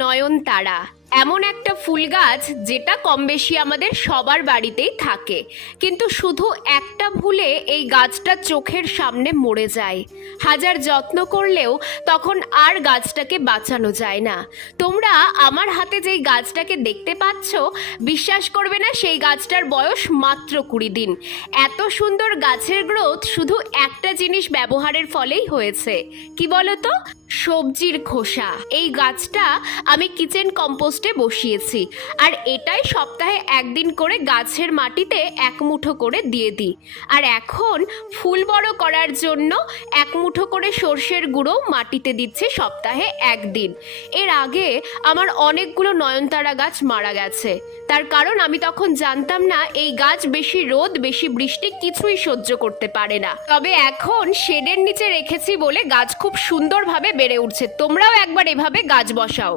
নয়নতারা এমন একটা ফুল গাছ যেটা কম বেশি আমাদের সবার বাড়িতেই থাকে, কিন্তু শুধু একটা ভুলে এই গাছটা চোখের সামনে মরে যায়। হাজার যত্ন করলেও তখন আর গাছটাকে বাঁচানো যায় না। তোমরা আমার হাতে যেই গাছটাকে দেখতে পাচ্ছ, বিশ্বাস করবে না, সেই গাছটার বয়স মাত্র 20 দিন। এত সুন্দর গাছের গ্রোথ শুধু একটা জিনিস ব্যবহারের ফলেই হয়েছে। কি বলতো? সবজির খোসা। এই গাছটা আমি কিচেন কম্পোস্টে বসিয়েছি, আর এটাই সপ্তাহে একদিন করে গাছের মাটিতে এক মুঠো করে দিয়ে দিই। আর এখন ফুল বড় করার জন্য এক মুঠো করে সর্ষের গুঁড়ো মাটিতে দিচ্ছে সপ্তাহে একদিন। এর আগে আমার অনেকগুলো নয়নতারা গাছ মারা গেছে, তার কারণ আমি তখন জানতাম না এই গাছ বেশি রোদ বেশি বৃষ্টি কিছুই সহ্য করতে পারে না। তবে এখন শেডের নিচে রেখেছি বলে গাছ খুব সুন্দরভাবে বেড়ে উঠছে। তোমরাও একবার এভাবে গাছ বসাও।